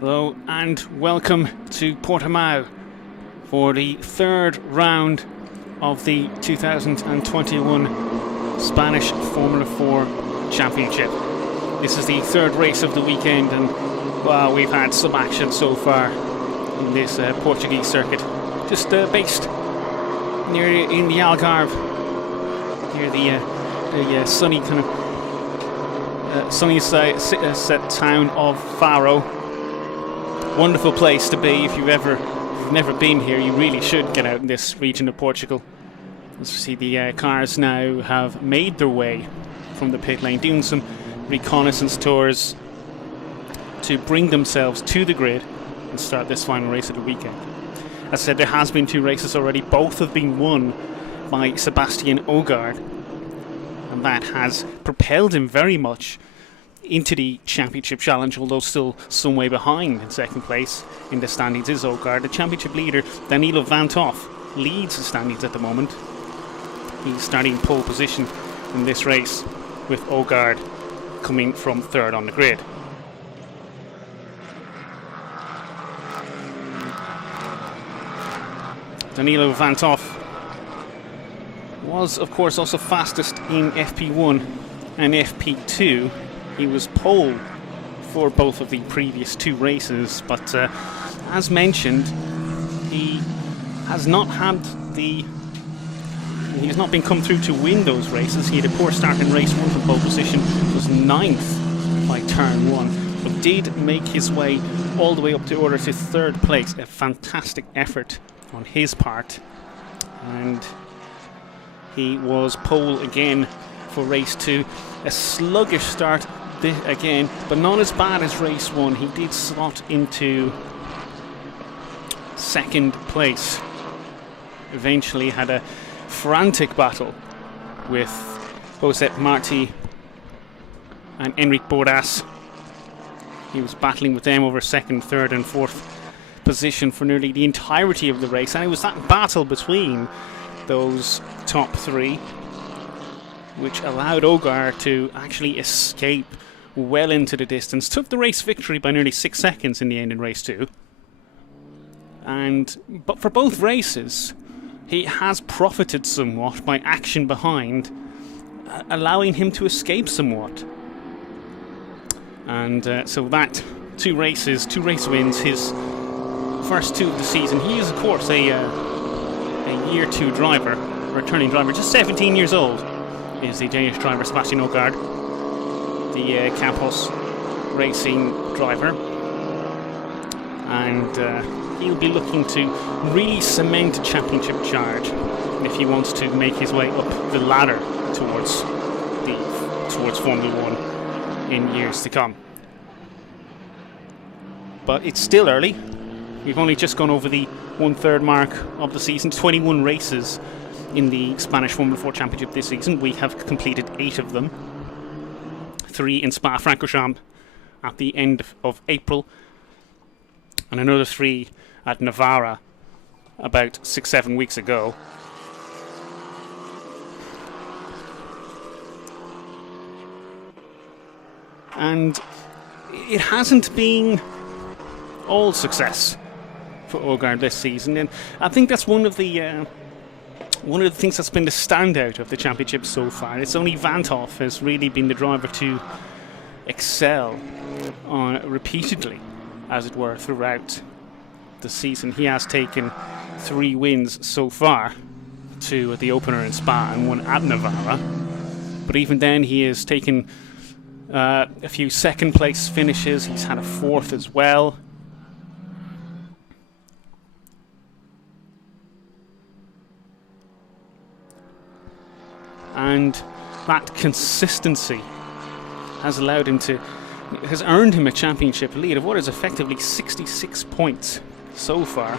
Hello and welcome to Portimao for the third round of the 2021 Spanish Formula 4 Championship. This is the third race of the weekend, and well, we've had some action so far in this Portuguese circuit. Just based near in the Algarve, near the sunny kind of sunny set town of Faro. Wonderful place to be. If you've never been here, you really should get out in this region of Portugal. As you see, the cars now have made their way from the pit lane, doing some reconnaissance tours to bring themselves to the grid and start this final race of the weekend. As I said, there has been two races already. Both have been won by Sebastian Ogier, and that has propelled him very much into the championship challenge, although still some way behind. In second place in the standings is Ogier. The championship leader, Danilo van 't Hoff, leads the standings at the moment. He's starting pole position in this race, with Ogier coming from third on the grid. Danilo van 't Hoff was, of course, also fastest in FP1 and FP2. He was pole for both of the previous two races, but as mentioned, he has not been come through to win those races. He had a poor start in race one from pole position, was ninth by turn one, but did make his way all the way up the order to third place. A fantastic effort on his part, and he was pole again for race two. A sluggish start again, but not as bad as race one. He did slot into second place. Eventually had a frantic battle with Josep Martí and Enric Bordas. He was battling with them over second, third and fourth position for nearly the entirety of the race, and it was that battle between those top three which allowed Ogier to actually escape well into the distance. Took the race victory by nearly 6 seconds in the end in race two. But for both races, he has profited somewhat by action behind, allowing him to escape somewhat. And so that two race wins, his first two of the season. He is, of course, a year two driver, returning driver, just 17 years old. Is the Danish driver Sebastian Ogier, the Campos Racing driver, and he'll be looking to really cement a championship charge if he wants to make his way up the ladder towards Formula One in years to come. But it's still early. We've only just gone over the 1/3 mark of the season. 21 races in the Spanish Formula 4 Championship this season. We have completed 8 of them. 3 in Spa-Francorchamps at the end of April, and another 3 at Navarra about 6-7 weeks ago. And it hasn't been all success for Ogier this season, and I think that's one of the things that's been the standout of the championship so far. It's only van 't Hoff has really been the driver to excel repeatedly, as it were, throughout the season. He has taken 3 wins so far, 2 at the opener in Spa and 1 at Navarra. But even then, he has taken a few second place finishes. He's had a 4th as well. And that consistency has earned him a championship lead of what is effectively 66 points so far.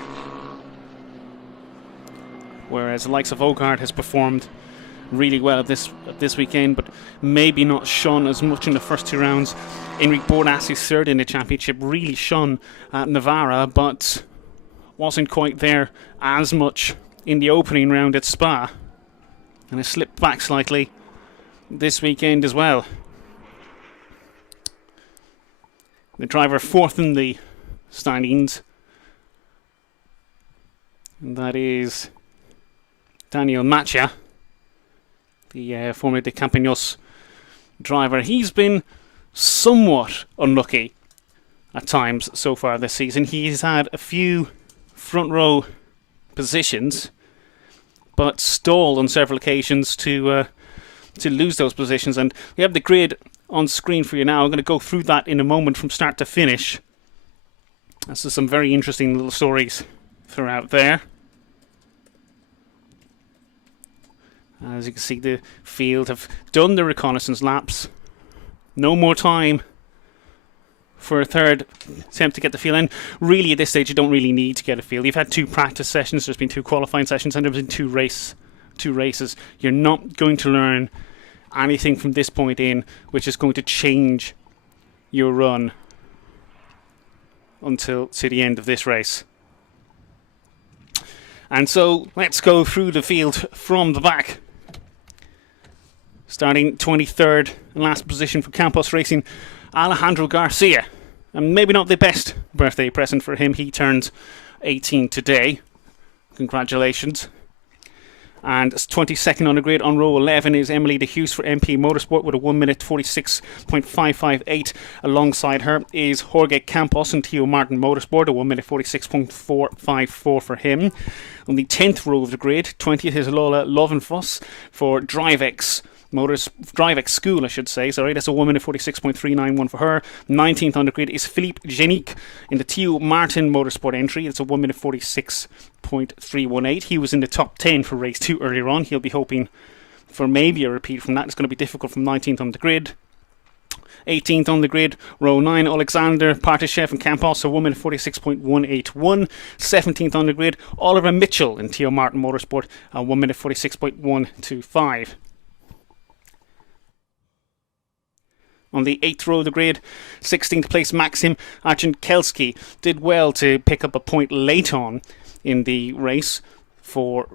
Whereas the likes of Ogier has performed really well this weekend, but maybe not shone as much in the first 2 rounds. Enric Bordas is third in the championship, really shone at Navarra, but wasn't quite there as much in the opening round at Spa, and has slipped back slightly this weekend as well. The driver fourth in the standings. And that is Daniel Macia, the Formula de Campaños driver. He's been somewhat unlucky at times so far this season. He's had a few front row positions, but stalled on several occasions to lose those positions. And we have the grid on screen for you now. I'm going to go through that in a moment from start to finish. This is some very interesting little stories throughout there. As you can see, the field have done the reconnaissance laps. No more time for a third attempt to get the field in. Really, at this stage, you don't really need to get a field. You've had 2 practice sessions, there's been 2 qualifying sessions, and there's been 2 races. You're not going to learn anything from this point in which is going to change your run until to the end of this race. And so let's go through the field from the back. Starting 23rd and last position for Campos Racing, Alejandro Garcia. And maybe not the best birthday present for him. He turned 18 today. Congratulations. And 22nd on the grid on row 11 is Emily de Hughes for MP Motorsport with a 1 minute 46.558. Alongside her is Jorge Campos and Tio Martin Motorsport, a 1 minute 46.454 for him. On the 10th row of the grid, 20th is Lola Lovenfoss for DriveX School, I should say. Sorry, that's a 1 minute 46.391 for her. 19th on the grid is Philippe Genique in the Tio Martin Motorsport entry. It's a 1 minute 46.318. He was in the top 10 for race 2 earlier on. He'll be hoping for maybe a repeat from that. It's going to be difficult from 19th on the grid. 18th on the grid, row 9, Alexander Partashev and Campos, a 1 minute 46.181. 17th on the grid, Oliver Mitchell in Tio Martin Motorsport, a 1 minute 46.125. On the 8th row of the grid, 16th place Maxim Archankelski did well to pick up a point late on in the race for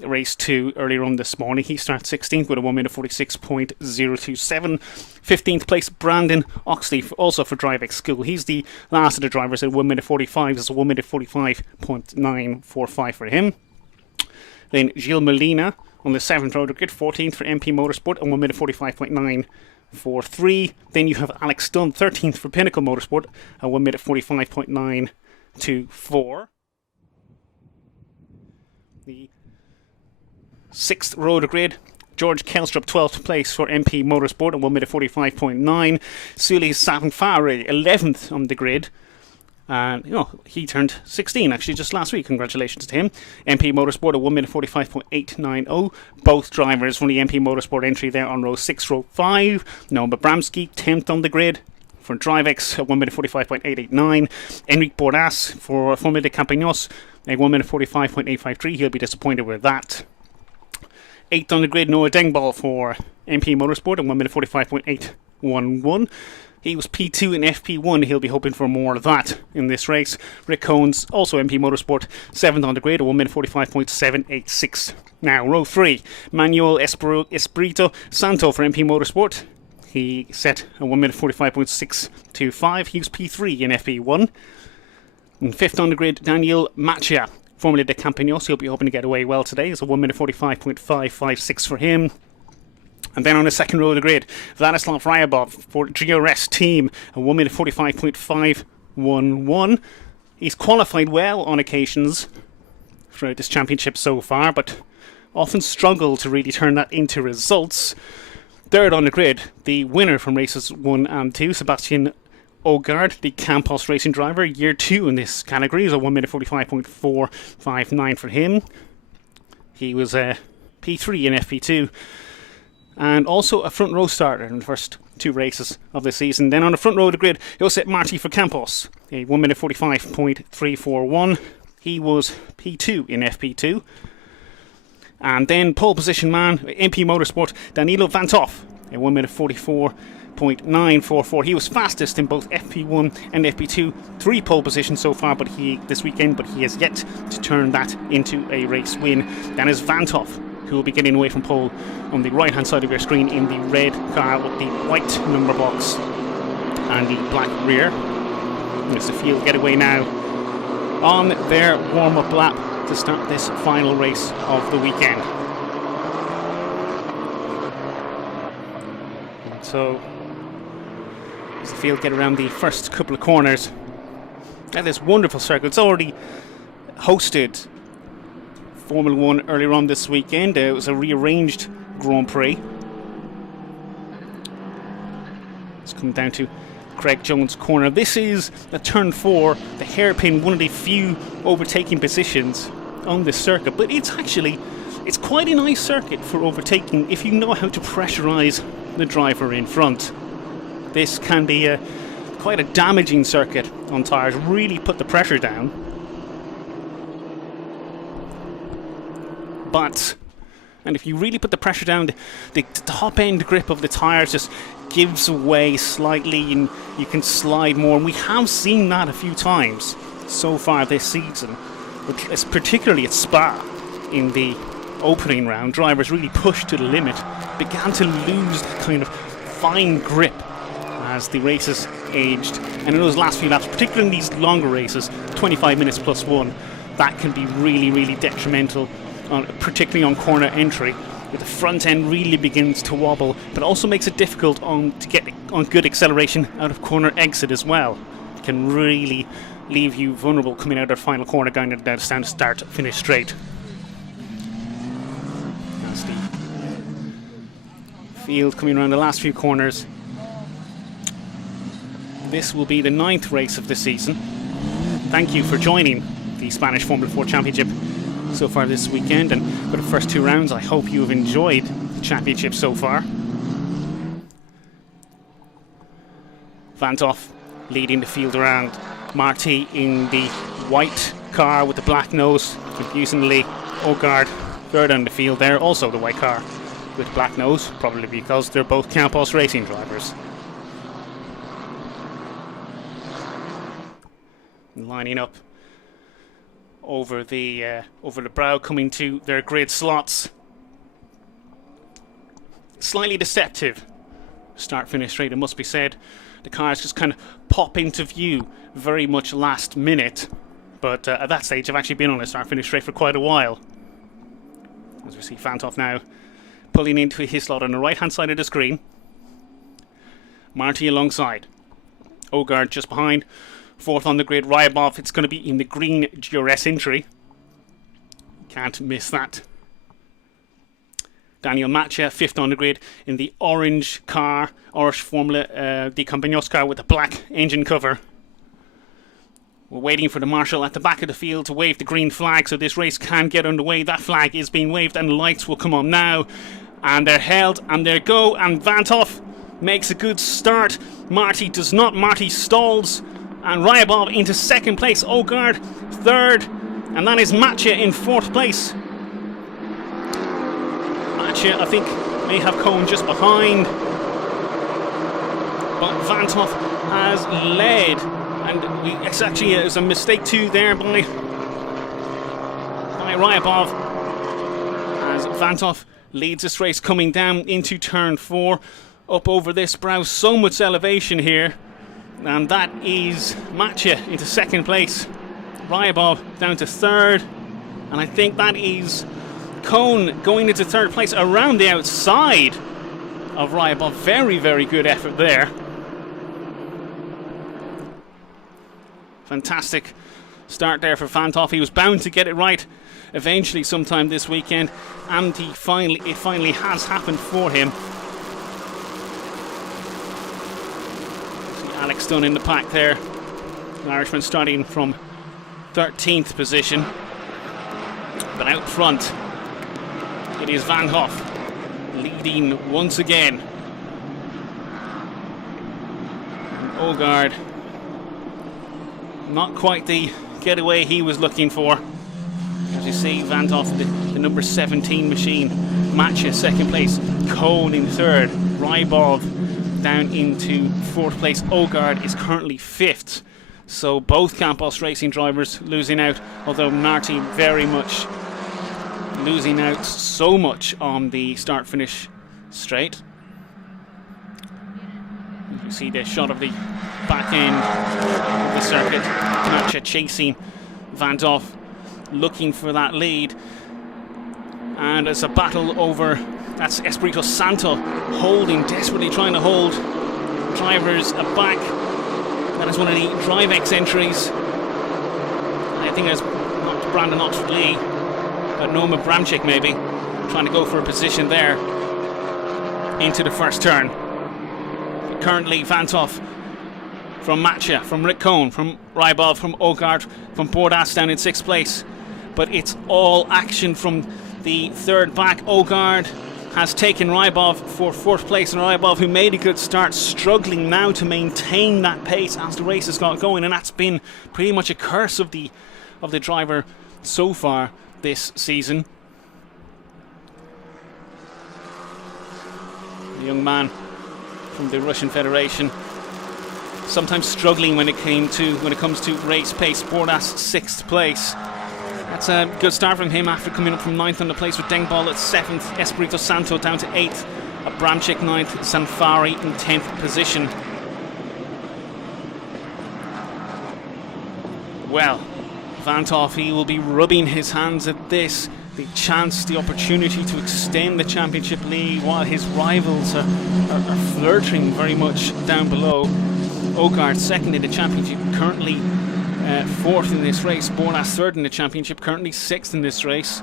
race 2 earlier on this morning. He starts 16th with a 1 minute 46.027. 15th place Brandon Oxley, also for DriveX School. He's the last of the drivers at 1 minute 45. It's a 1 minute 45.945 for him. Then Gilles Molina on the 7th row of the grid, 14th for MP Motorsport, a 1 minute 45.943. Then you have Alex Dunn, 13th for Pinnacle Motorsport, a 1 minute 45.924. The 6th row of the grid, George Kelstrup, 12th place for MP Motorsport, a 1 minute 45.9. Sully Savanfari, 11th on the grid. And he turned 16 actually just last week. Congratulations to him. MP Motorsport, a 1 minute 45.890. Both drivers from the MP Motorsport entry there on row 6, row 5. Noam Abramski, 10th on the grid for DriveX, a 1 minute 45.889. Enrique Bordas for Formula de Campaños, a 1 minute 45.853. He'll be disappointed with that. 8th on the grid, Noah Dengball for MP Motorsport, a 1 minute 45.811. He was P2 in FP1. He'll be hoping for more of that in this race. Rick Cones, also MP Motorsport, 7th on the grid, a 1 minute 45.786. Now, row 3, Manuel Espirito Santo for MP Motorsport. He set a 1 minute 45.625. He was P3 in FP1. And 5th on the grid, Daniel Macia, Formula de Campaños. He'll be hoping to get away well today. It's a 1 minute 45.556 for him. And then on the 2nd row of the grid, Vladislav Ryabov for GRS Team, a 1 minute 45.511. He's qualified well on occasions throughout this championship so far, but often struggled to really turn that into results. 3rd on the grid, the winner from races 1 and 2, Sebastian Ogard, the Campos Racing driver, year 2 in this category, is a 1 minute 45.459 for him. He was P3 in FP2. And also a front row starter in the first 2 races of the season. Then on the front row of the grid, Josep Marti for Campos, a 1 minute 45.341. He was P2 in FP2. And then pole position man, MP Motorsport, Danilo Vantov, a 1 minute 44.944. He was fastest in both FP1 and FP2. 3 pole positions so far this weekend, but he has yet to turn that into a race win. Then is Vantov, who will be getting away from pole on the right hand side of your screen in the red car with the white number box and the black rear. It's the field getaway now on their warm-up lap to start this final race of the weekend. So, as the field get around the first couple of corners at this wonderful circuit, it's already hosted Formula 1 earlier on this weekend. It was a rearranged Grand Prix. It's come down to Craig Jones' corner. This is a turn 4, the hairpin, one of the few overtaking positions on this circuit, but it's quite a nice circuit for overtaking if you know how to pressurize the driver in front. This can be quite a damaging circuit on tyres, really put the pressure down. And if you really put the pressure down, the top end grip of the tyres just gives away slightly and you can slide more. And we have seen that a few times so far this season, particularly at Spa in the opening round. Drivers really pushed to the limit, began to lose that kind of fine grip as the races aged. And in those last few laps, particularly in these longer races, 25 minutes plus one, that can be really, really detrimental, particularly on corner entry. The front end really begins to wobble, but also makes it difficult to get on good acceleration out of corner exit as well. It can really leave you vulnerable coming out of the final corner, going down to stand start finish straight. As the field coming around the last few corners. This will be the 9th race of the season. Thank you for joining the Spanish Formula 4 Championship so far this weekend, and for the first 2 rounds I hope you have enjoyed the championship so far. Vantoff leading the field around. Marty in the white car with the black nose, confusingly. Ogard third on the field there, also the white car with black nose, probably because they're both Campos Racing drivers. Lining up over the brow, coming to their grid slots. Slightly deceptive start-finish straight, it must be said. The cars just kind of pop into view very much last minute, but at that stage I've actually been on a start-finish straight for quite a while. As we see Vantoff now pulling into his slot on the right-hand side of the screen. Marty alongside. Ogard just behind. 4th on the grid, Ryabov. It's going to be in the green GRS entry. Can't miss that. Daniel Matcha, 5th on the grid in the orange car, orange Formula de Campaños car with the black engine cover. We're waiting for the marshal at the back of the field to wave the green flag so this race can get underway. That flag is being waved and lights will come on now. And they're held and they go, and Vantoff makes a good start. Marty does not. Marty stalls. And Ryabov into 2nd place, Ogard 3rd, and that is Matcha in 4th place. Matcha, I think, may have Cohn just behind, but Vantoff has led, and it's actually it was a mistake too there by Ryabov, as Vantoff leads this race coming down into turn 4, up over this brow, so much elevation here. And that is Matcha into 2nd place. Ryabov down to 3rd. And I think that is Cohn going into 3rd place around the outside of Ryabov. Very, very good effort there. Fantastic start there for Vantoff. He was bound to get it right eventually sometime this weekend. And it finally has happened for him. Alex Dunn in the pack there. The Irishman starting from 13th position. But out front, it is Vantoff leading once again. Ogard, not quite the getaway he was looking for. As you see, Vantoff, the number 17 machine. Matcha 2nd place. Cohn in 3rd. Ryabov down into 4th place. Ogard is currently 5th. So both Campos Racing drivers losing out, although Marty very much losing out so much on the start-finish straight. You see the shot of the back end of the circuit. Canaccia chasing Van Toff, looking for that lead. And it's a battle over, that's Espirito Santo holding, desperately trying to hold. Drivers are back. That is one of the DriveX entries. I think there's not Brandon Oxford-Lee, but Noma Bramczyk maybe, trying to go for a position there into the first turn. But currently Van Toff from Matcha, from Rick Cohn, from Rybov, from Ogard, from Bordas down in 6th place. But it's all action from the third back. Ogard has taken Rybov for 4th place, and Rybov, who made a good start, struggling now to maintain that pace as the race has got going, and that's been pretty much a curse of the driver so far this season. The young man from the Russian Federation, sometimes struggling when it comes to race pace. Bordas 6th place. That's a good start from him after coming up from 9th on the place with Dengbal at 7th, Espirito Santo down to 8th, Bramczyk 9th, Sanfari in 10th position. Well, Van Toff, he will be rubbing his hands at this, the chance, the opportunity to extend the championship lead while his rivals are flirting very much down below. Ogard 2nd in the championship, currently 4th in this race. Bordas 3rd in the championship, currently 6th in this race.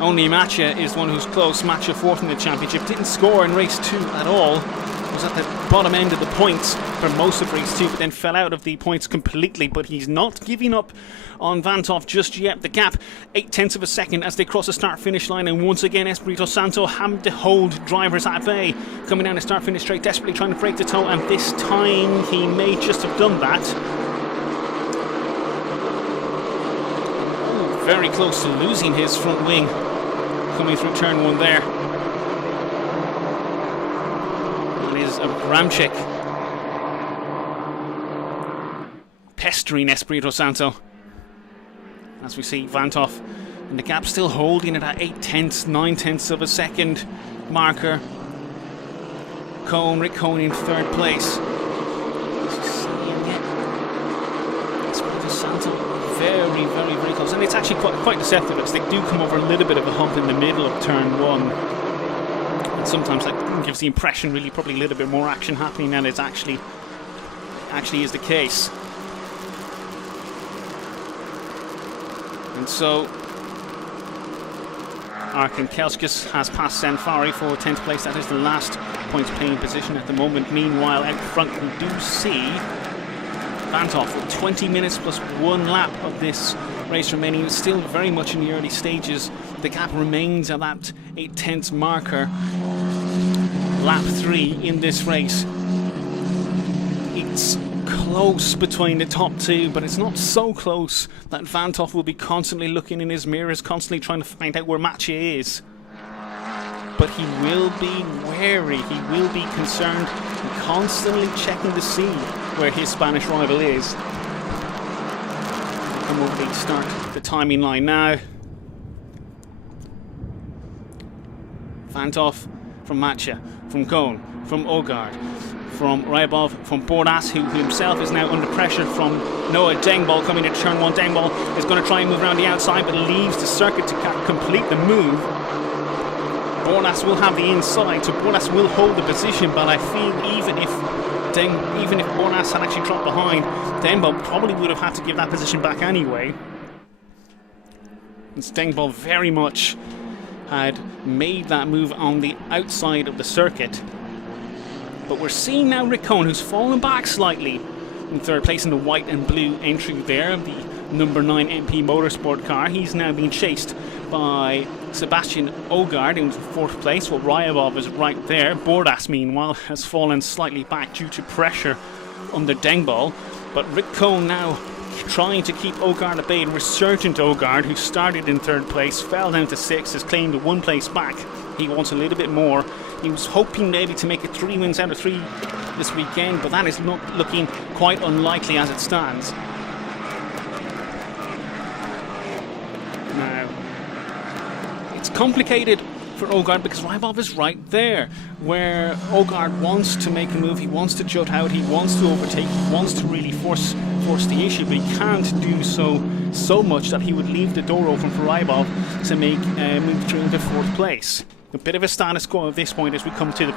Only Matcha is one who's close. Matcha 4th in the championship, didn't score in race 2 at all. Was at the bottom end of the points for most of race 2, but then fell out of the points completely. But he's not giving up on Van Toff just yet. The gap 0.8 of a second as they cross the start-finish line, and once again Espirito Santo having to hold drivers at bay, coming down the start-finish straight, desperately trying to break the toe, and this time he may just have done that. Very close to losing his front wing coming through turn 1 there. It is a Bramczyk pestering Espirito Santo as we see Van Toff and the gap still holding it at 0.8, 0.9 of a second marker. Rick Cohn in 3rd place. Espirito Santo very, very, very close, and it's actually quite deceptive because they do come over a little bit of a hump in the middle of turn 1, and sometimes that gives the impression really probably a little bit more action happening than it actually is the case. And so Arkin Kelskis has passed Sanfari for 10th place. That is the last points paying position at the moment. Meanwhile, out front we do see Van Toff with 20 minutes plus 1 lap of this race remaining. It's still very much in the early stages. The gap remains at that 0.8 marker. Lap 3 in this race. It's close between the top 2, but it's not so close that Van Toff will be constantly looking in his mirrors, constantly trying to find out where Mathieu is. But he will be wary, he will be concerned, and constantly checking to see where his Spanish rival is. And we'll start the timing line now. Van Toff from Matcha, from Cohn, from Ogard, from Rybov, from Bordas, who himself is now under pressure from Noah Dengbal coming to turn 1. Dengbal is going to try and move around the outside, but leaves the circuit to complete the move. Bordas will have the inside, so Bordas will hold the position, but I feel even if Bordas had actually dropped behind, Dengbal probably would have had to give that position back anyway. And Dengbal very much had made that move on the outside of the circuit. But we're seeing now Rick Cohn, who's fallen back slightly in 3rd place in the white and blue entry there, the number 9 MP Motorsport car. He's now being chased by Sebastian Ogard in 4th place, while Ryabov is right there. Bordas, meanwhile, has fallen slightly back due to pressure under Dengbal. But Rick Cohn now trying to keep Ogard at bay, and resurgent Ogard, who started in 3rd place, fell down to 6th, has claimed 1 place back. He wants a little bit more. He was hoping maybe to make it 3 wins out of 3 this weekend, but that is not looking quite unlikely as it stands. Now, it's complicated for Ogard, because Rybov is right there, where Ogard wants to make a move, he wants to jut out, he wants to overtake, he wants to really force the issue, but he can't do so much that he would leave the door open for Rybov to make move through into 4th place. A bit of a status quo at this point as we come to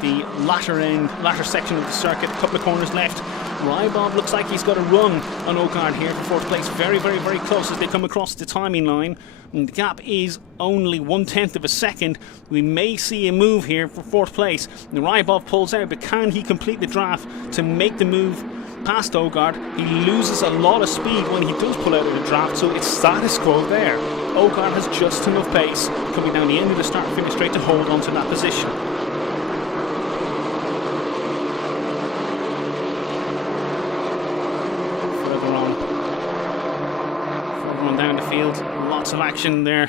the latter section of the circuit. A couple of corners left. Rybov looks like he's got a run on Ogard here for 4th place. Very, very, very close as they come across the timing line. And the gap is only 1/10 of a second. We may see a move here for 4th place. And Rybov pulls out, but can he complete the draft to make the move past Ogard? He loses a lot of speed when he does pull out of the draft, so it's status quo there. Ogard has just enough pace coming down the end of the start-finish straight to hold on to that position. Further on down the field, lots of action there.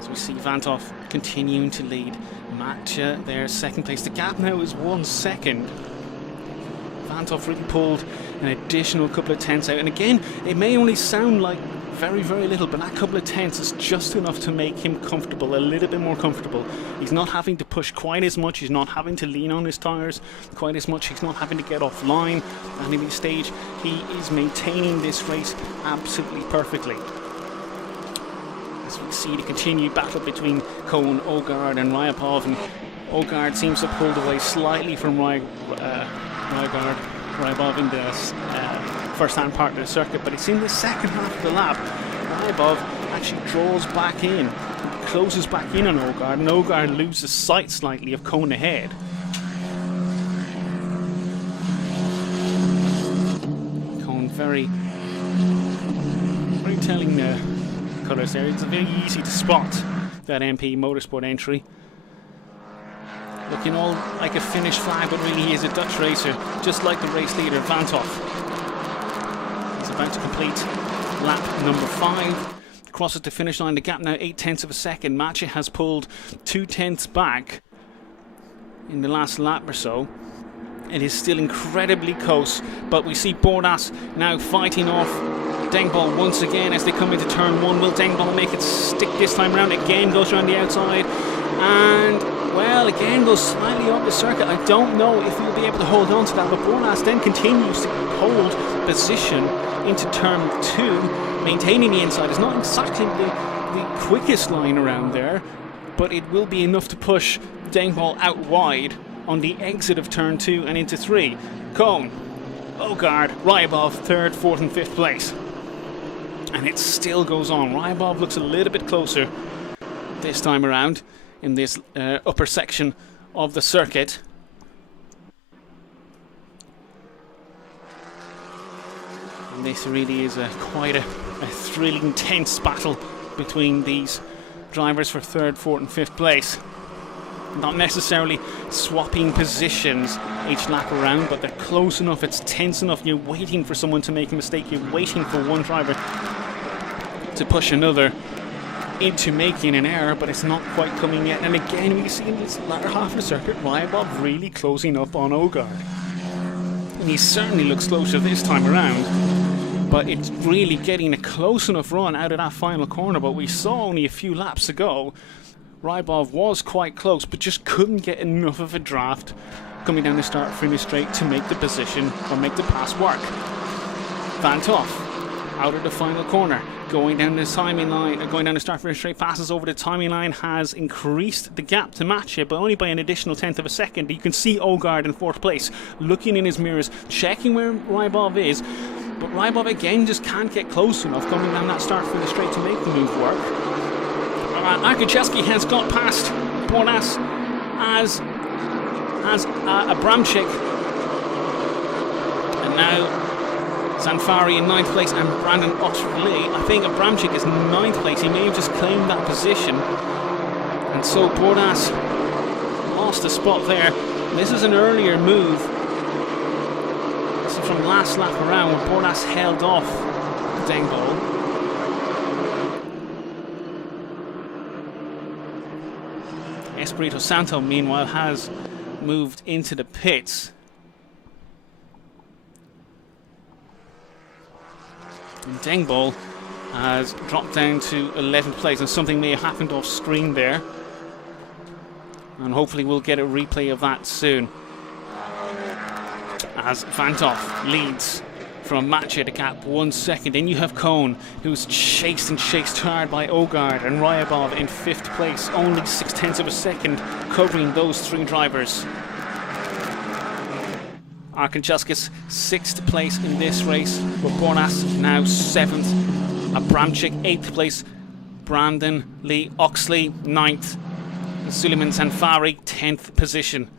As we see Vanthof continuing to lead. Matcha there, 2nd place. The gap now is 1 second. Vanthof really pulled an additional couple of tenths out, and again, it may only sound like very, very little, but that couple of tenths is just enough to make him comfortable, a little bit more comfortable. He's not having to push quite as much, he's not having to lean on his tyres quite as much, he's not having to get offline at any stage. He is maintaining this race absolutely perfectly. As we see the continued battle between Cohn, Ogard and Ryapov, and Ogard seems to have pulled away slightly from Rybov in the first-hand part of the circuit, but it's in the second half of the lap. Rybov actually draws back in, closes back in on Ogard, and Ogard loses sight slightly of Cohn ahead. Cohn very telling colours there. It's very easy to spot that MP Motorsport entry. Looking all like a Finnish flag, but really he is a Dutch racer, just like the race leader Vanthof. He's about to complete lap number 5. Crosses the finish line, the gap now 0.8 of a second. Matcha has pulled 2 tenths back in the last lap or so. It is still incredibly close, but we see Bordas now fighting off Dengbal once again as they come into turn 1. Will Dengbal make it stick this time around? Again goes around the outside, and well, again goes slightly up the circuit. I don't know if he'll be able to hold on to that, but Bordas then continues to hold position into turn 2, maintaining the inside. It's not exactly the quickest line around there, but it will be enough to push Dengbal out wide on the exit of turn 2 and into 3. Cohn, Ogard, Rybov, 3rd, 4th and 5th place. And it still goes on. Rybov looks a little bit closer this time around in this upper section of the circuit. And this really is quite a thrilling, tense battle between these drivers for 3rd, 4th and 5th place. Not necessarily swapping positions each lap around, but they're close enough, it's tense enough, you're waiting for someone to make a mistake, you're waiting for one driver to push another into making an error, but it's not quite coming yet. And again, we see in this latter half of the circuit, Rybov really closing up on Ogard. And he certainly looks closer this time around, but it's really getting a close enough run out of that final corner. But we saw only a few laps ago, Rybov was quite close, but just couldn't get enough of a draft coming down the start-finish straight to make the position or make the pass work. Vanthof out of the final corner, going down the timing line, going down the start-finish straight, passes over the timing line, has increased the gap to match it, but only by an additional 1/10 of a second. You can see Ogard in 4th place, looking in his mirrors, checking where Rybov is, but Rybov again just can't get close enough coming down that start-finish straight to make the move work. Arkucheski has got past Bordas as Abramczyk, and now Zanfari in 9th place and Brandon Oxford-Lee. I think Abramczyk is 9th place, he may have just claimed that position, and so Bordas lost a spot there. This is an earlier move, this is from last lap around when Bordas held off Dengbal. Espirito Santo, meanwhile, has moved into the pits. And Dengbal has dropped down to 11th place, and something may have happened off screen there, and hopefully we'll get a replay of that soon, as Vantoff leads from Matcha to gap 1 second. Then you have Cohn, who's chased hard by Ogard, and Ryabov in 5th place, only 0.6 of a second covering those 3 drivers. Arkanchaskis 6th place in this race, but Bornas now 7th. Abramczyk 8th place, Brandon Lee Oxley 9th, and Suleiman Sanfari 10th position.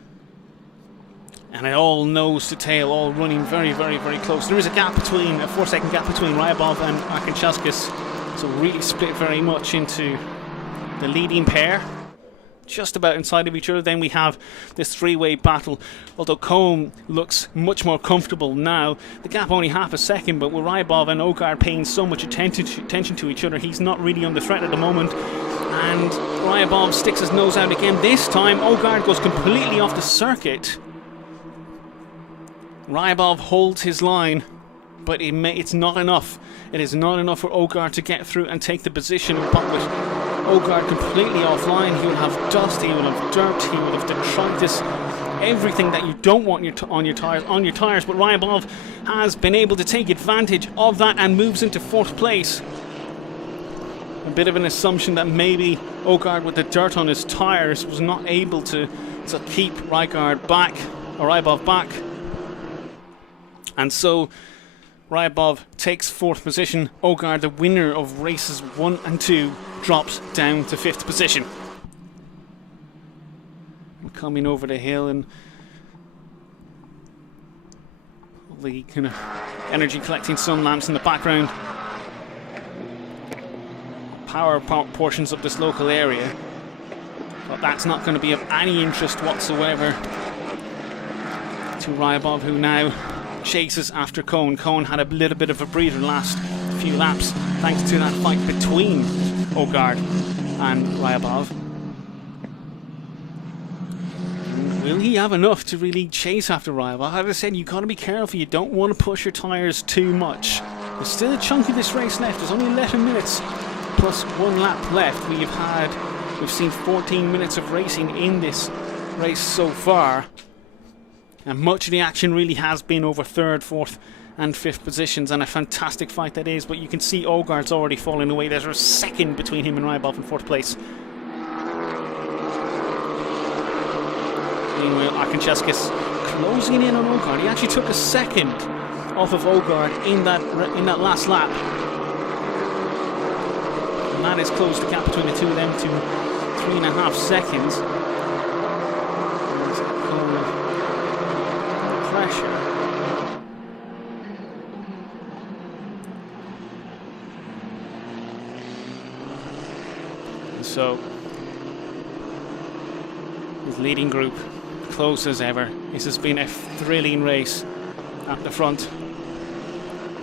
And it all nose to tail, all running very, very, very close. There is a 4-second gap between Ryabov and Arkanchaskis, so really split very much into the leading pair, just about inside of each other. Then we have this 3-way battle. Although Cohn looks much more comfortable now, the gap only half a second, but with Ryabov and Ogard paying so much attention to each other, he's not really under threat at the moment. And Ryabov sticks his nose out again. This time Ogard goes completely off the circuit. Ryabov holds his line, but it's not enough. It is not enough for Ogard to get through and take the position. But with Ogard completely offline, he will have dust, he will have dirt, he will have detritus, everything that you don't want on your tires. But Ryabov has been able to take advantage of that and moves into 4th place. A bit of an assumption that maybe Ogard, with the dirt on his tires, was not able to keep Ryabov back. And so Ryabov takes 4th position. Ogard, the winner of races 1 and 2, drops down to 5th position. We're coming over the hill, and all the kind of energy collecting sun lamps in the background power portions of this local area, but that's not going to be of any interest whatsoever to Ryabov, who now chases after Cohn. Cohn had a little bit of a breather last few laps thanks to that fight between Ogard and Ryabov. Will he have enough to really chase after Ryabov? As I said, you've got to be careful. You don't want to push your tyres too much. There's still a chunk of this race left. There's only 11 minutes plus 1 lap left. We've seen 14 minutes of racing in this race so far. And much of the action really has been over 3rd, 4th and 5th positions, and a fantastic fight that is. But you can see Ogard's already falling away. There's a second between him and Ryabov in 4th place. Meanwhile, Arkanchaskis closing in on Ogard. He actually took a second off of Ogard in that last lap. And that has closed the gap between the two of them to 3.5 seconds. Pressure. And so his leading group close as ever. This has been a thrilling race at the front.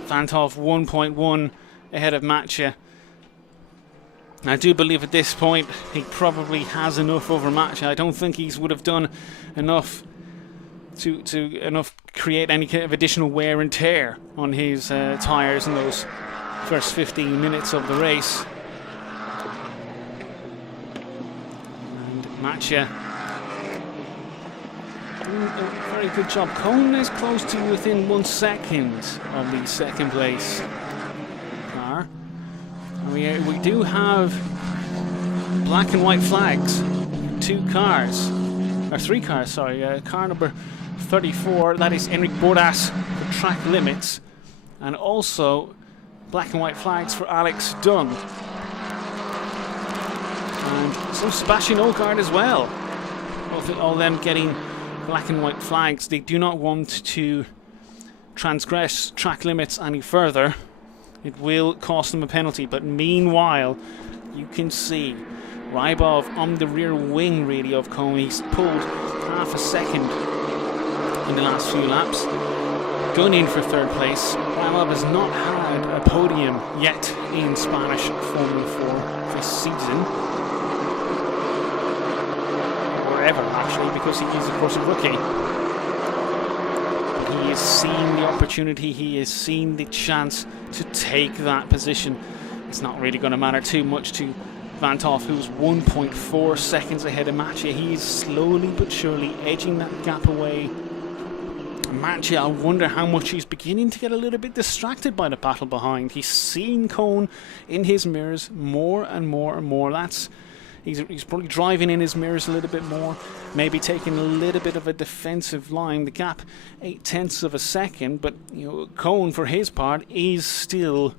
Vantoff 1.1 ahead of Matcha. I do believe at this point he probably has enough over Matcha. I don't think he would have done enough to create any kind of additional wear and tear on his tyres in those first 15 minutes of the race. And Matcha doing a very good job. Cohn is close to within 1 second of the 2nd place car. And we do have black and white flags. 3 cars, sorry. Car number 34, that is Enric Bordas for track limits, and also black and white flags for Alex Dunn, and so Sebastian Ogard as well. All them getting black and white flags. They do not want to transgress track limits any further. It will cost them a penalty, but meanwhile you can see Ryabov on the rear wing really of Cohn. He's pulled half a second in the last few laps. Gunn in for 3rd place. Ryabov has not had a podium yet in Spanish Formula 4 this season. Or ever, actually, because he is, of course, a rookie. But he has seen the opportunity, he has seen the chance to take that position it's not really going to matter too much to Van 't Hoff, who's 1.4 seconds ahead of Mattia. He's slowly but surely edging that gap away. Mattia, I wonder how much he's beginning to get a little bit distracted by the battle behind. He's seen Cohn in his mirrors more and more and more. He's probably driving in his mirrors a little bit more, maybe taking a little bit of a defensive line. The gap 0.8 of a second, but Cohn, for his part, is still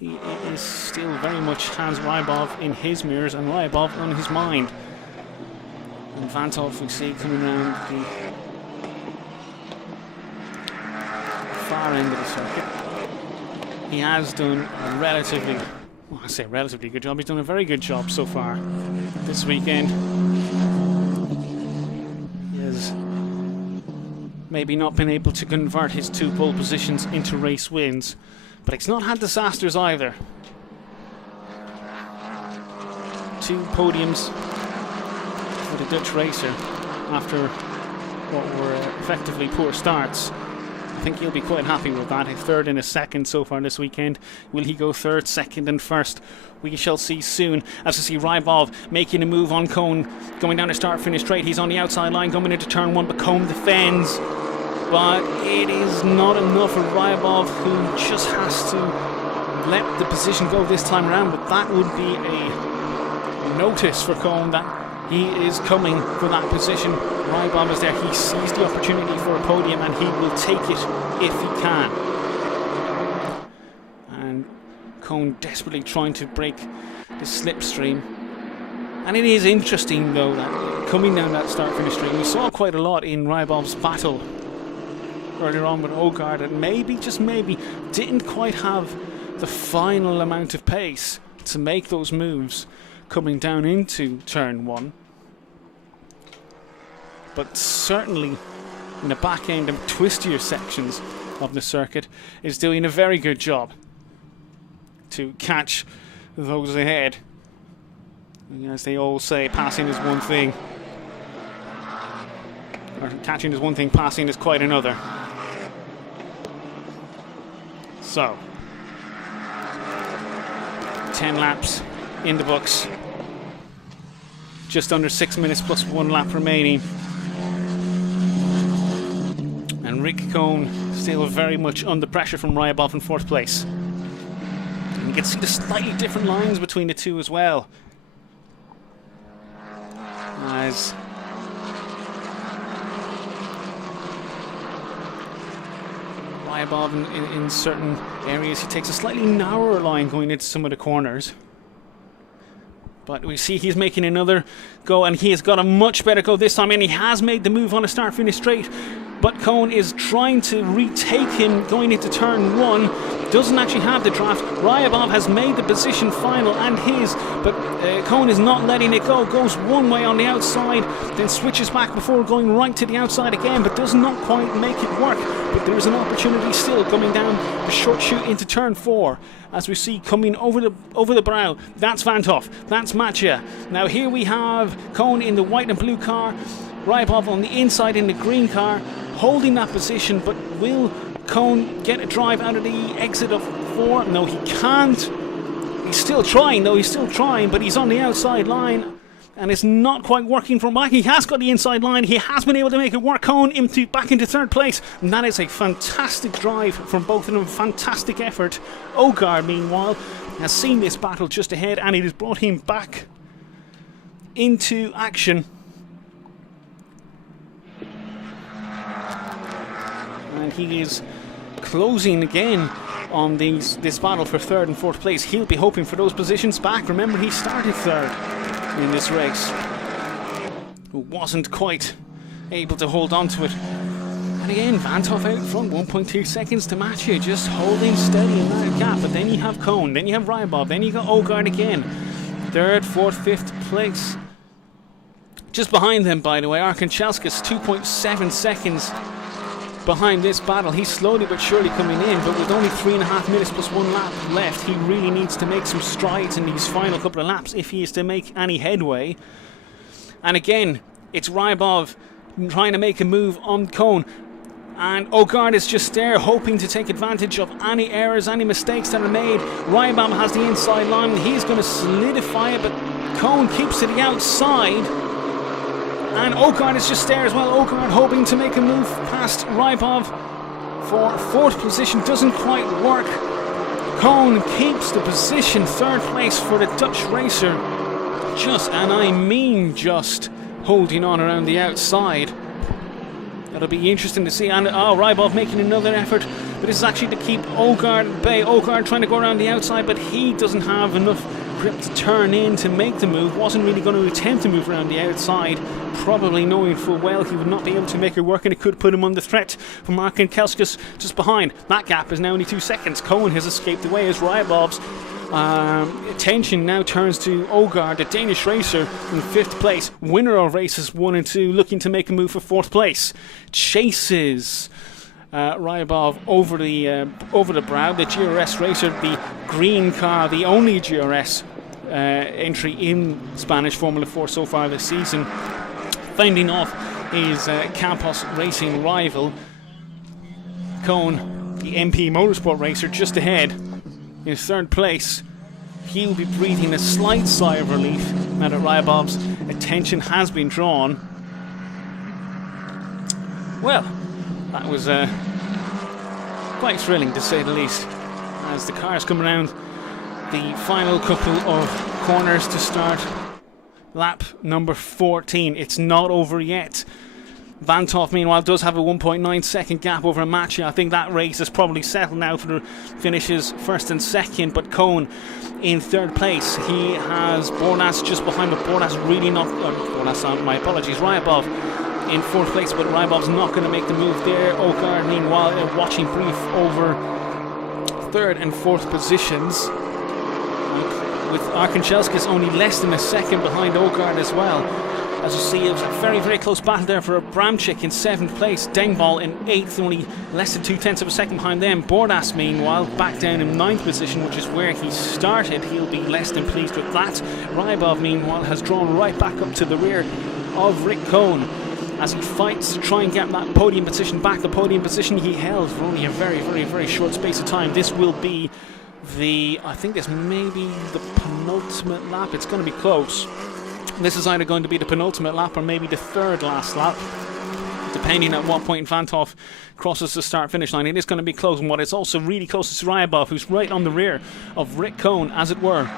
very much has Rybov in his mirrors and Rybov on his mind. And Van 't Hoff, we see coming around the far end of the circuit. He has done a relatively good job. He's done a very good job so far this weekend. He has maybe not been able to convert his 2 pole positions into race wins, but he's not had disasters either. 2 podiums for the Dutch racer after what were effectively poor starts. I think he'll be quite happy with that. A 3rd and a 2nd so far this weekend. Will he go 3rd, 2nd and 1st? We shall see soon. As we see Rybov making a move on Cohn, going down the start-finish straight. He's on the outside line coming into turn 1, but Cohn defends. But it is not enough for Rybov, who just has to let the position go this time around. But that would be a notice for Cohn that he is coming for that position. Rybov is there. He sees the opportunity for a podium and he will take it if he can. And Cohn desperately trying to break the slipstream. And it is interesting though that coming down that start-finish stream, we saw quite a lot in Rybov's battle earlier on with Ogard, and maybe, just maybe, didn't quite have the final amount of pace to make those moves coming down into turn 1. But certainly in the back end and twistier sections of the circuit is doing a very good job to catch those ahead. And as they all say, passing is one thing, or catching is one thing, passing is quite another. So 10 laps in the books, just under 6 minutes plus 1 lap remaining, and Rick Cohn still very much under pressure from Rybov in 4th place. And you can see the slightly different lines between the two as well, as Rybov in certain areas he takes a slightly narrower line going into some of the corners. But we see he's making another go, and he has got a much better go this time, and he has made the move on a start-finish straight. But Cohn is trying to retake him going into turn 1. Doesn't actually have the draft. Rybov has made the position final and his, but Cohn is not letting it go. Goes one way on the outside, then switches back before going right to the outside again, but does not quite make it work. But there is an opportunity still coming down the short chute into turn 4. As we see coming over the brow, that's Van 't Hoff, that's Mattia. Now here we have Cohn in the white and blue car, Rybov on the inside in the green car, holding that position. But will Cohn get a drive out of the exit of 4? No, he can't. He's still trying though, but he's on the outside line. And it's not quite working for him back. He has got the inside line. He has been able to make it work. Cohn back into 3rd place. And that is a fantastic drive from both of them. Fantastic effort. Ogard, meanwhile, has seen this battle just ahead, and it has brought him back into action. And he is closing again on this battle for 3rd and 4th place. He'll be hoping for those positions back. Remember, he started 3rd in this race, who wasn't quite able to hold on to it. And again, Van 't Hoff out front, 1.2 seconds to match here, just holding steady in that gap. But then you have Cohn, then you have Rybov, then you got Ogard again. 3rd, 4th, 5th place. Just behind them, by the way, Arkanschauskas, 2.7 seconds behind this battle. He's slowly but surely coming in, but with only 3.5 minutes plus 1 lap left, he really needs to make some strides in these final couple of laps if he is to make any headway. And again, it's Rybov trying to make a move on Cohn, And Ogard is just there, hoping to take advantage of any errors, any mistakes that are made. Ryabab has the inside line. He's going to solidify it, but Cohn keeps to the outside. And Ogard is just there as well. Ogard hoping to make a move past Ryabab for fourth position. Doesn't quite work. Cohn keeps the position, third place for the Dutch racer. Just, and I mean just, holding on around the outside. That'll be interesting to see. And Ryabov making another effort, but this is actually to keep Ogard at bay. Ogard trying to go around the outside, but he doesn't have enough grip to turn in to make the move. Wasn't really going to attempt to move around the outside, probably knowing full well he would not be able to make it work, and it could put him under threat from Markin Kelskis just behind. That gap is now only 2 seconds. Cohen has escaped away as Ryabov's attention now turns to Ogard, the Danish racer in 5th place, winner of races 1 and 2, looking to make a move for 4th place. Chases Ryabov over the brow. The GRS racer, the green car, the only GRS entry in Spanish Formula 4 so far this season, fending off his Campos Racing rival. Cohn, the MP Motorsport racer, just ahead in 3rd place. He'll be breathing a slight sigh of relief now that Ryabov's attention has been drawn. Well, that was quite thrilling to say the least, as the cars come around the final couple of corners to start lap number 14. It's not over yet. Van 't Hoff, meanwhile, does have a 1.9 second gap over Amachi. I think that race is probably settled now for the finishes 1st and 2nd, but Cohn in 3rd place. He has Bornas just behind, but Bornas really not... my apologies, Ryabov in 4th place, but Ryabov's not going to make the move there. Ogard, meanwhile, watching brief over 3rd and 4th positions, with Arkanchelskis only less than a second behind Ogard as well. As you see, it was a very, very close battle there for Abramczyk in 7th place. Dengbal in 8th, only less than 0.2 of a second behind them. Bordas, meanwhile, back down in 9th position, which is where he started. He'll be less than pleased with that. Rybov, meanwhile, has drawn right back up to the rear of Rick Cohn as he fights to try and get that podium position back. The podium position he held for only a very, very, very short space of time. This will be I think this may be the penultimate lap. It's going to be close. This is either going to be the penultimate lap or maybe the 3rd last lap, depending at what point Van 't Hoff crosses the start-finish line. It is going to be close, and what is also really close is Ryabov, who's right on the rear of Rick Cohn, as it were.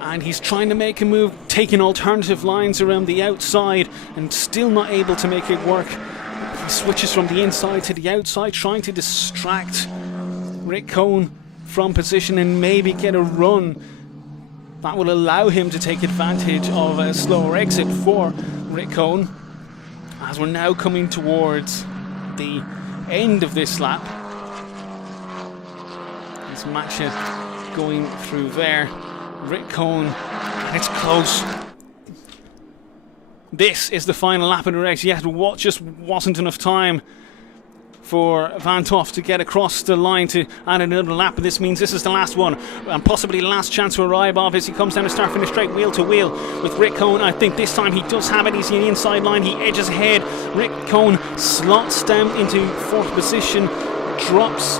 And he's trying to make a move, taking alternative lines around the outside, and still not able to make it work. He switches from the inside to the outside, trying to distract Rick Cohn from position and maybe get a run that will allow him to take advantage of a slower exit for Rick Cohn, as we're now coming towards the end of this lap. It's Macha going through there. Rick Cohn, and it's close. This is the final lap of the race. Yet what just wasn't enough time for Van 't Hoff to get across the line to add another lap, and this means this is the last one, and possibly the last chance for Ryabov as he comes down the start finish straight, wheel to wheel with Rick Cohn. I think this time he does have it. He's in the inside line, he edges ahead. Rick Cohn slots down into 4th position, drops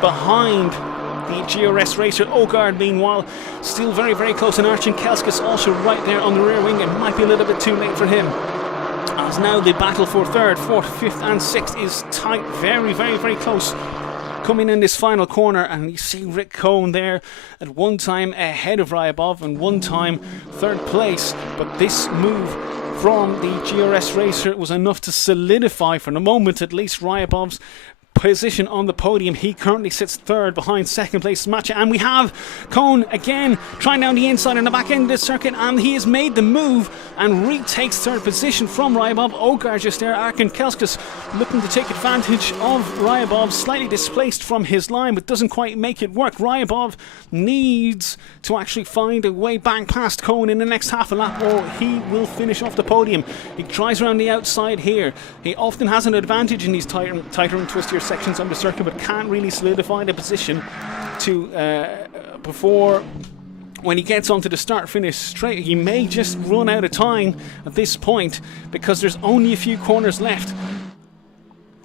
behind the GRS racer. Ogard, meanwhile, still very, very close, and Arkanchelskis also right there on the rear wing. It might be a little bit too late for him, as now the battle for 3rd, 4th, 5th and 6th is tight, very, very, very close. Coming in this final corner, and you see Rick Cohn there at one time ahead of Ryabov and one time 3rd place. But this move from the GRS racer was enough to solidify, for the moment at least, Ryabov's position on the podium. He currently sits 3rd behind 2nd place Macha, and we have Cohn again trying down the inside on the back end of the circuit, and he has made the move and retakes 3rd position from Ryabov. Ogard just there. Arkanchelskis looking to take advantage of Ryabov, slightly displaced from his line but doesn't quite make it work. Ryabov needs to actually find a way back past Cohn in the next half a lap, or he will finish off the podium. He tries around the outside here. He often has an advantage in these tighter and twistier sections on the circuit, but can't really solidify the position to before when he gets onto the start-finish straight. He may just run out of time at this point because there's only a few corners left.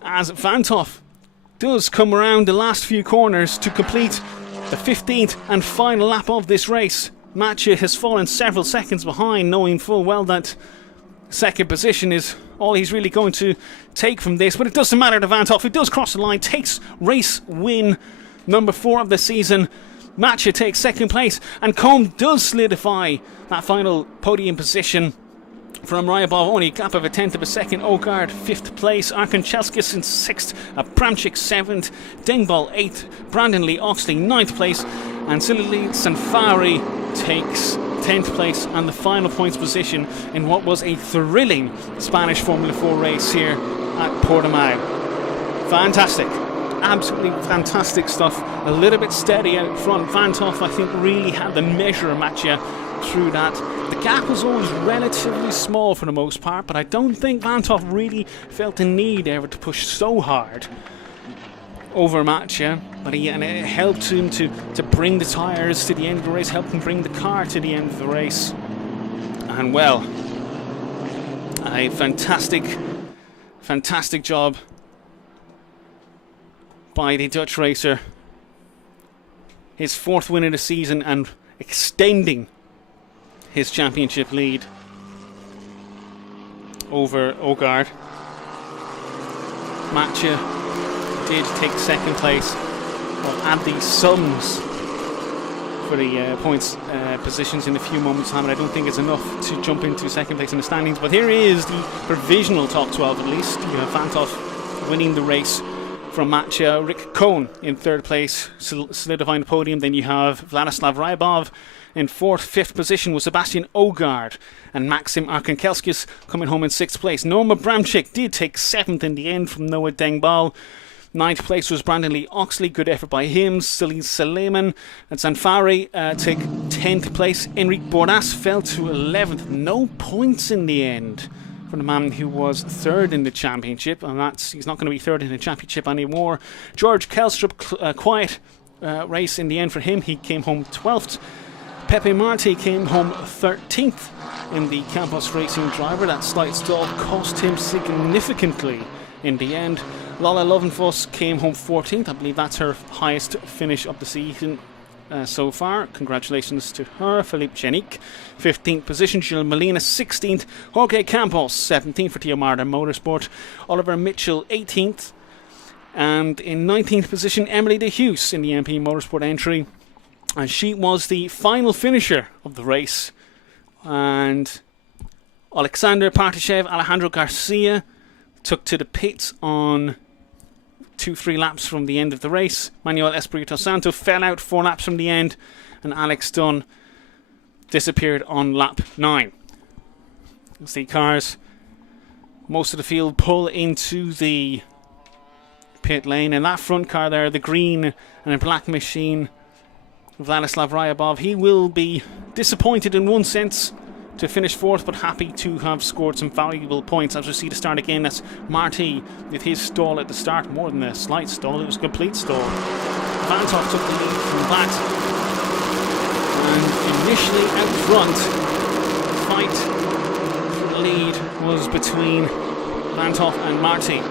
as Vanthof does come around the last few corners to complete the 15th and final lap of this race. Mathieu has fallen several seconds behind, knowing full well that second position is all he's really going to take from this, but it doesn't matter to Vanthof. He does cross the line, takes race win number 4 of the season. Mathieu takes second place, and Cohn does solidify that final podium position from Ryabov, only a gap of a tenth of a second. Ogard 5th place, Arkanchelskis in 6th, Abramczyk 7th, Dengbal 8th, Brandon Lee Oxley 9th place, and Silili Sanfari takes 10th place and the final points position in what was a thrilling Spanish Formula 4 race here at Portimao. Fantastic. Absolutely fantastic stuff. A little bit steady out front. Vanthof, I think, really had the measure of Mathieu through that. The gap was always relatively small for the most part, but I don't think Vanthof really felt the need ever to push so hard over Mathieu. But and it helped him to bring the tyres to the end of the race, helped him bring the car to the end of the race. And well, a fantastic job by the Dutch racer. His 4th win of the season and extending his championship lead over Ogard. Mathieu did take second place. I'll add the sums for the points positions in a few moments' time, and I don't think it's enough to jump into second place in the standings. But here is the provisional top 12 at least. You have Vanthof winning the race from Mathieu, Rick Cohn in 3rd place, solidifying the podium. Then you have Vladislav Ryabov in 4th, 5th position with Sebastian Ogard, and Maxim Arkankelskis coming home in 6th place. Noam Abramczyk did take 7th in the end from Noah Dengbal. 9th place was Brandon Lee Oxley, good effort by him. Salih Saleyman and Sanfari take 10th place. Enric Bordas fell to 11th. No points in the end from the man who was 3rd in the championship, and he's not going to be 3rd in the championship anymore. George Kelstrup, quiet race in the end for him. He came home 12th. Pepe Marti came home 13th in the Campos Racing driver. That slight stall cost him significantly in the end. Lola Lovenfoss came home 14th. I believe that's her highest finish of the season so far. Congratulations to her. Philippe Chenik, 15th position. Gilles Molina, 16th. Jorge Campos, 17th for Tiamarda Motorsport. Oliver Mitchell, 18th. And in 19th position, Emily de Hughes in the MP Motorsport entry. And she was the final finisher of the race. And Alexander Partashev, Alejandro Garcia took to the pits on 2-3 laps from the end of the race. Manuel Espirito Santo fell out 4 laps from the end, and Alex Dunn disappeared on lap 9. As the cars, most of the field, pull into the pit lane, and that front car there, the green and a black machine, Vladislav Ryabov, he will be disappointed in one sense to finish 4th, but happy to have scored some valuable points. As we see the start again, that's Marti with his stall at the start. More than a slight stall, it was a complete stall. Vanthof took the lead from that, and initially out front, the fight for the lead was between Vanthof and Marti.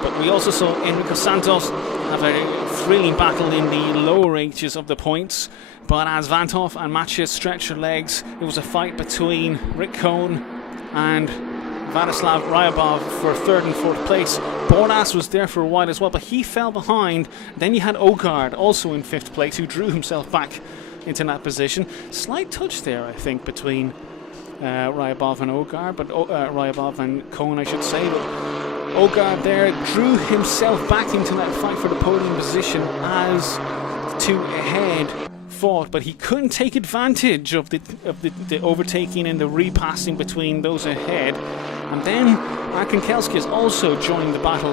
But we also saw Enrico Santos have a thrilling battle in the lower reaches of the points. But as Vanthof and Mathieu stretched their legs, it was a fight between Rick Cohn and Vladislav Ryabov for 3rd and 4th place. Bordas was there for a while as well, but he fell behind. Then you had Ogard, also in 5th place, who drew himself back into that position. Slight touch there, I think, between Ryabov and Ogard, but Ryabov and Cohn, I should say. But Ogard there drew himself back into that fight for the podium position as the two ahead fought, but he couldn't take advantage of the overtaking and the repassing between those ahead. And then Arkankelskis also joined the battle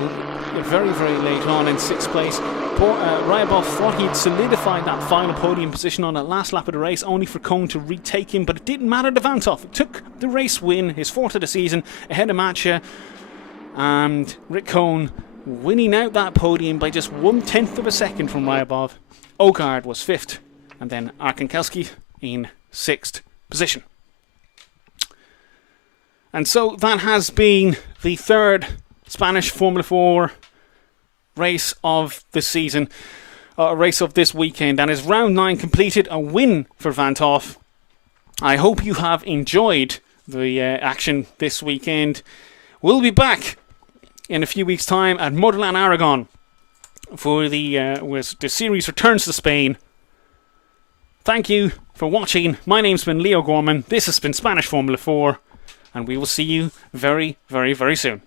very, very late on in 6th place. Ryabov thought he'd solidified that final podium position on the last lap of the race, only for Cohn to retake him, but it didn't matter to Vanthof. It took the race win, his 4th of the season, ahead of Mathieu, and Rick Cohn winning out that podium by just 1/10 of a second from Ryabov. Ogard was 5th, and then Arkankelski in 6th position. And so that has been the 3rd Spanish Formula 4 race of the season, race of this weekend, and is round 9 completed, a win for Van 't Hoff. I hope you have enjoyed the action this weekend. We'll be back in a few weeks' time at Motorland Aragon for the series returns to Spain. Thank you for watching. My name's been Leo Gorman. This has been Spanish Formula 4, and we will see you very, very, very soon.